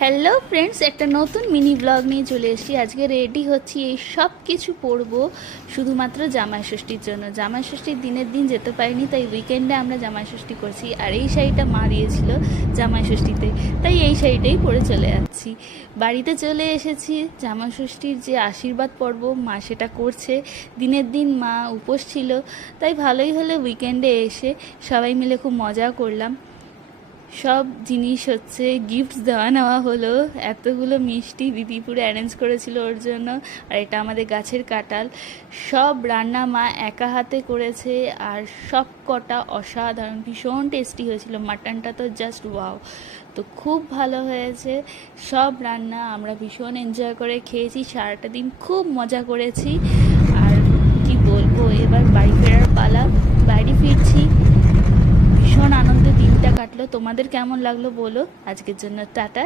Hello friends, একটা নতুন mini blog নিয়ে চলে এসেছি। আজকে রেডি হচ্ছি, এই সব কিছু পরবো শুধুমাত্র জামাই ষষ্ঠীর জন্য। জামাই ষষ্ঠীর দিনের দিন যেতে পারিনি, তাই উইকেন্ডে আমরা জামাই ষষ্ঠী করছি। আর এই শাড়িটা মা দিয়েছিল জামাই ষষ্ঠীতে, তাই এই শাড়িটাই পরে চলে যাচ্ছি। বাড়িতে চলে এসেছি, জামাই ষষ্ঠীর যে আশীর্বাদ পর্ব মা সেটা করছে। দিনের দিন মা উপোস ছিল, তাই ভালোই হলো উইকেন্ডে এসে সবাই মিলে খুব মজা করলাম। সব জিনিস হচ্ছে গিফটস দেওয়া নেওয়া হলো। এতগুলো মিষ্টি দিদি পুরো অ্যারেঞ্জ করেছিল ওর জন্য। আর এটা আমাদের গাছের কাঁঠাল। সব রান্না মা একা হাতে করেছে, আর সব কটা অসাধারণ, ভীষণ টেস্টি হয়েছিল। মাটনটা তো জাস্ট ওয়াও, তো খুব ভালো হয়েছে। সব রান্না আমরা ভীষণ এনজয় করে খেয়েছি, সারাটা দিন খুব মজা করেছি। আর কি বলবো, এবার বাড়ি ফেরার পালা। বাড়ি ফিরছি, ভীষণ আনন্দে দিনটা কাটলো। তোমাদের কেমন লাগলো বলো। আজকের জন্য টাটা।